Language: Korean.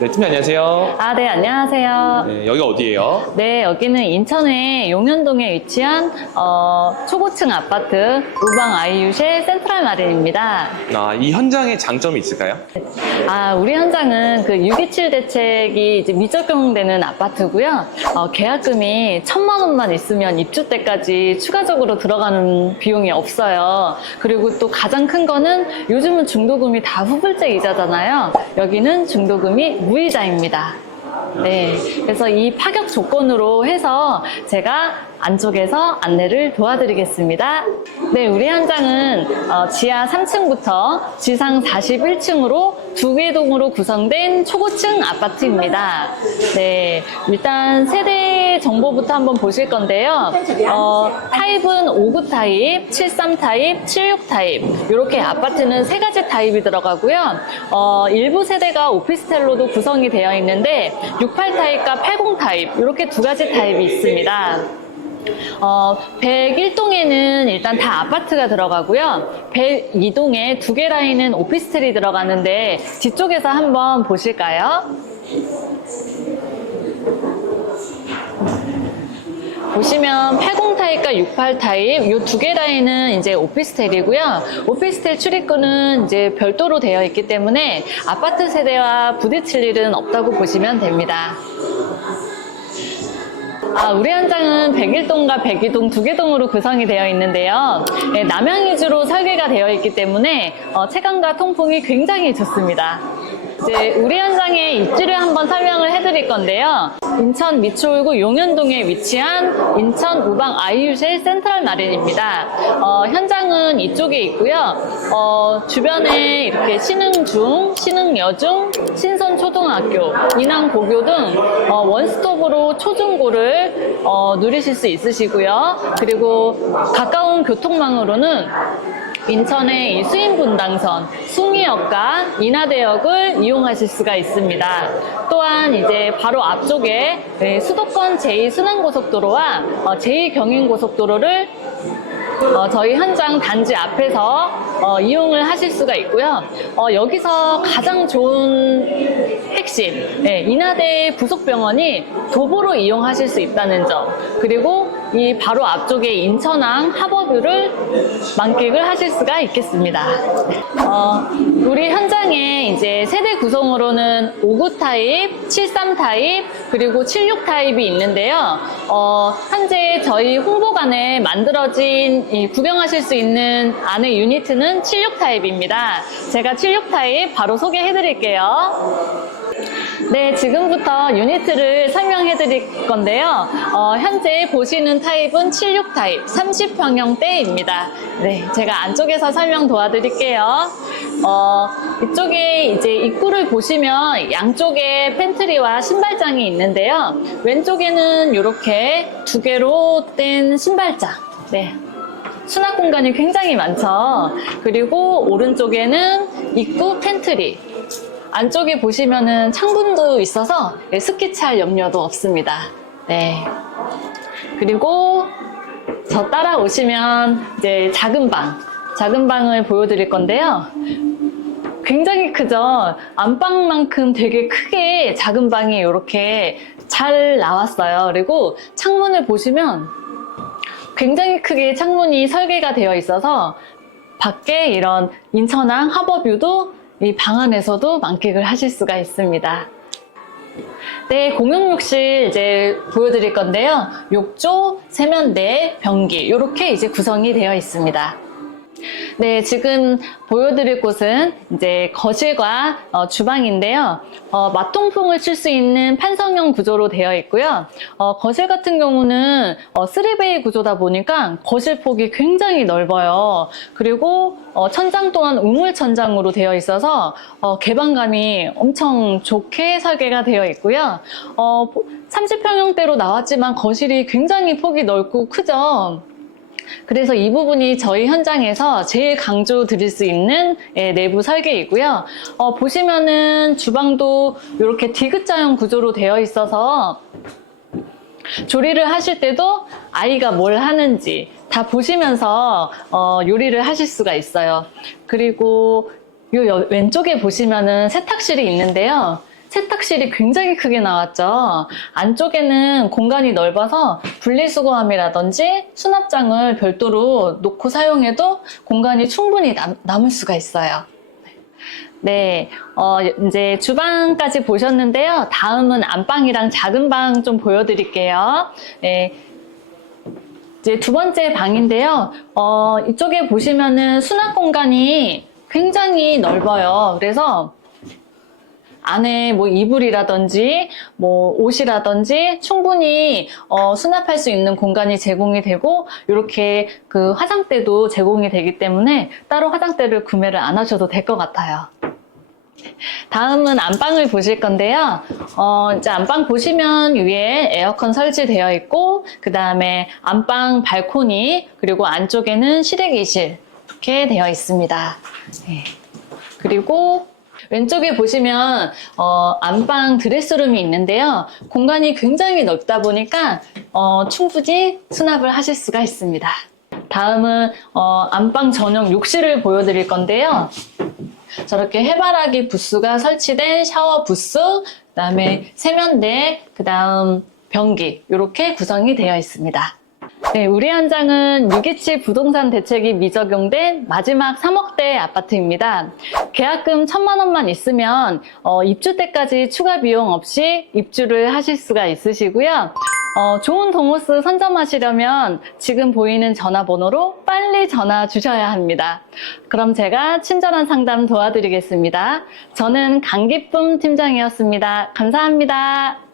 네, 팀장 안녕하세요. 아, 네, 안녕하세요. 네, 여기가 어디예요? 네, 여기는 인천의 용현동에 위치한 어, 초고층 아파트 우방 아이유쉘 센트럴 마린입니다. 아, 이 현장에 장점이 있을까요? 아, 우리 현장은 그 627 대책이 이제 미적용되는 아파트고요. 어, 계약금이 천만 원만 있으면 입주 때까지 추가적으로 들어가는 비용이 없어요. 그리고 또 가장 큰 거는 요즘은 중도금이 다 후불제 이자잖아요. 여기는 중도금이 무이자입니다. 네. 그래서 이 파격 조건으로 해서 제가 안쪽에서 안내를 도와드리겠습니다. 네, 우리 현장은 어, 지하 3층부터 지상 41층으로 두 개 동으로 구성된 초고층 아파트입니다. 네, 일단 세대 정보부터 한번 보실 건데요. 어, 타입은 59 타입, 73 타입, 76 타입 이렇게 아파트는 세 가지 타입이 들어가고요. 어, 일부 세대가 오피스텔로도 구성이 되어 있는데 68 타입과 80 타입 이렇게 두 가지 타입이 있습니다. 어, 101동에는 일단 다 아파트가 들어가고요. 102동에 두 개 라인은 오피스텔이 들어가는데 뒤쪽에서 한번 보실까요? 보시면 80 타입과 68 타입 이 두 개 라인은 이제 오피스텔이고요. 오피스텔 출입구는 이제 별도로 되어 있기 때문에 아파트 세대와 부딪힐 일은 없다고 보시면 됩니다. 아, 우리 현장은 101동과 102동 두 개 동으로 구성이 되어 있는데요. 네, 남향 위주로 설계가 되어 있기 때문에 어, 체감과 통풍이 굉장히 좋습니다. 이제 우리 현장의 입지를 한번 설명을 해드릴 건데요. 인천 미추홀구 용현동에 위치한 인천 우방 아이유쉘 센트럴 마린입니다. 어, 현장은 이쪽에 있고요. 어, 주변에 이렇게 신흥중, 신흥여중, 신선초등학교, 인왕고교 등 어, 원스톱으로 초중고를 어, 누리실 수 있으시고요. 그리고 가까운 교통망으로는 인천의 이 수인분당선, 숭이역과 인하대역을 이용하실 수가 있습니다. 또한 이제 바로 앞쪽에 네, 수도권 제2순환고속도로와 어, 제2경인고속도로를 어, 저희 현장 단지 앞에서 어, 이용을 하실 수가 있고요. 어, 여기서 가장 좋은 핵심, 네, 인하대 부속병원이 도보로 이용하실 수 있다는 점, 그리고 이 바로 앞쪽에 인천항 하버뷰를 만끽을 하실 수가 있겠습니다. 어, 우리 현장에 이제 세대 구성으로는 59 타입, 73 타입, 그리고 76 타입이 있는데요. 어, 현재 저희 홍보관에 만들어진 이 구경하실 수 있는 안의 유니트는 76 타입입니다. 제가 76 타입 바로 소개해 드릴게요. 네, 지금부터 유니트를 설명해 드릴 건데요. 어, 현재 보시는 타입은 76 타입 30평형대입니다. 네, 제가 안쪽에서 설명 도와드릴게요. 어, 이쪽에 이제 입구를 보시면 양쪽에 팬트리와 신발장이 있는데요. 왼쪽에는 이렇게 두 개로 된 신발장. 네, 수납 공간이 굉장히 많죠. 그리고 오른쪽에는 입구 팬트리. 안쪽에 보시면은 창문도 있어서 네, 스키 찰 염려도 없습니다. 네. 그리고 저 따라오시면 이제 작은 방, 작은 방을 보여드릴 건데요. 굉장히 크죠? 안방만큼 되게 크게 작은 방이 이렇게 잘 나왔어요. 그리고 창문을 보시면 굉장히 크게 창문이 설계가 되어 있어서 밖에 이런 인천항 하버뷰도 이 방 안에서도 만끽을 하실 수가 있습니다. 네, 공용욕실 이제 보여드릴 건데요. 욕조, 세면대, 변기 이렇게 이제 구성이 되어 있습니다. 네, 지금 보여드릴 곳은 이제 거실과 어, 주방인데요. 어, 마통풍을 칠 수 있는 판성형 구조로 되어 있고요. 어, 거실 같은 경우는 어, 3베이 구조다 보니까 거실 폭이 굉장히 넓어요. 그리고 어, 천장 또한 우물 천장으로 되어 있어서 어, 개방감이 엄청 좋게 설계가 되어 있고요. 어, 30평형대로 나왔지만 거실이 굉장히 폭이 넓고 크죠. 그래서 이 부분이 저희 현장에서 제일 강조 드릴 수 있는 예, 내부 설계이고요. 어, 보시면은 주방도 이렇게 디귿자형 구조로 되어 있어서 조리를 하실 때도 아이가 뭘 하는지 다 보시면서 어, 요리를 하실 수가 있어요. 그리고 요 여- 왼쪽에 보시면은 세탁실이 있는데요. 세탁실이 굉장히 크게 나왔죠. 안쪽에는 공간이 넓어서 분리수거함이라든지 수납장을 별도로 놓고 사용해도 공간이 충분히 남, 남을 수가 있어요. 네, 어, 이제 주방까지 보셨는데요. 다음은 안방이랑 작은 방 좀 보여드릴게요. 네. 이제 두 번째 방인데요. 어, 이쪽에 보시면은 수납 공간이 굉장히 넓어요. 그래서 안에 뭐 이불이라든지 뭐 옷이라든지 충분히 어, 수납할 수 있는 공간이 제공이 되고 이렇게 그 화장대도 제공이 되기 때문에 따로 화장대를 구매를 안 하셔도 될 것 같아요. 다음은 안방을 보실 건데요. 어, 이제 안방 보시면 위에 에어컨 설치되어 있고, 그 다음에 안방 발코니, 그리고 안쪽에는 실외기실, 이렇게 되어 있습니다. 네. 그리고 왼쪽에 보시면 어, 안방 드레스룸이 있는데요. 공간이 굉장히 넓다 보니까 어, 충분히 수납을 하실 수가 있습니다. 다음은 어, 안방 전용 욕실을 보여드릴 건데요. 저렇게 해바라기 부스가 설치된 샤워 부스, 그 다음에 세면대, 그 다음 변기 이렇게 구성이 되어 있습니다. 네, 우리 한장은 627 부동산 대책이 미적용된 마지막 3억대 아파트입니다. 계약금 1천만 원만 있으면 어, 입주 때까지 추가 비용 없이 입주를 하실 수가 있으시고요. 어, 좋은 동호스 선점하시려면 지금 보이는 전화번호로 빨리 전화 주셔야 합니다. 그럼 제가 친절한 상담 도와드리겠습니다. 저는 강기쁨 팀장이었습니다. 감사합니다.